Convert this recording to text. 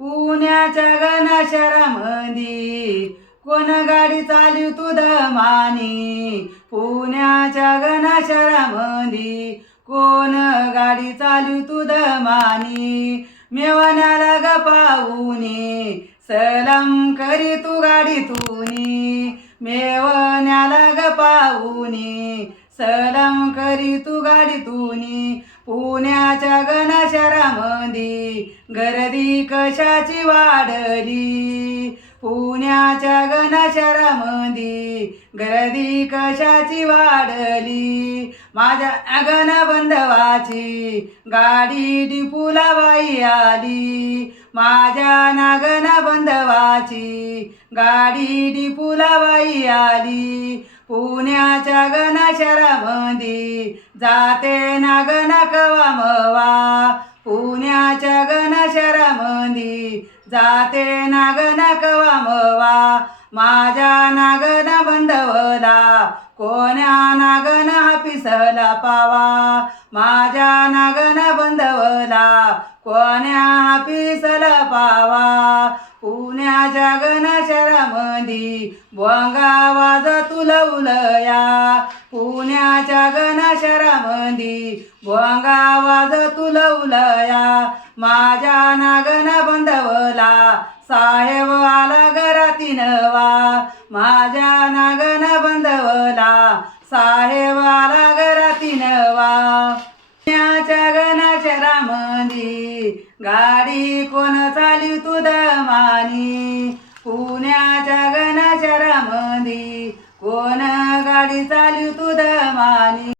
पुण्याच्या गणाशरामंदी कोण गाडी चालू तू दमानी पुण्याच्या गणाशरामंदी कोण गाडी चालू तू दमानी मेवण्याला ग पाहुनी सलम करी तू गाडी तुनी. मेवण्याला ग पाहुनी सलम करी तू गाडी तुनी. पुण्याच्या गणशरामंदी गर्दी कशाची वाढली? पुण्याच्या गणशरामंदी गर्दी कशाची वाढली? माझ्या अगन बंधवाची गाडी डिपूला बाई आली. माझ्या नागन बंधवाची गाडी डिपूला बाई आली. पुण्याच्या गणशरामंदी जाते नागन कवा जाते नागनक वामवा माझ्या नागन बंधवला कोण्या नागन हापिसला पावा? माझ्या नागन बंधवला कोण्या हापिसला पावा? पुण्याच्या गणशरामंदी बोंगा वाज तुलवलया पुण्याच्या गणशरामंदी बोंगा वाज तुलवलया माझ्या नागन आला. साहेब आला घराती नवा माझ्या नागन बंदवला. साहेब आला घराती नवा पुण्याच्या गणाच्या रामंदी गाडी कोण चाली तू दमानी? पुण्याच्या गणाच्या रामंदी कोण गाडी चाली तू दमानी?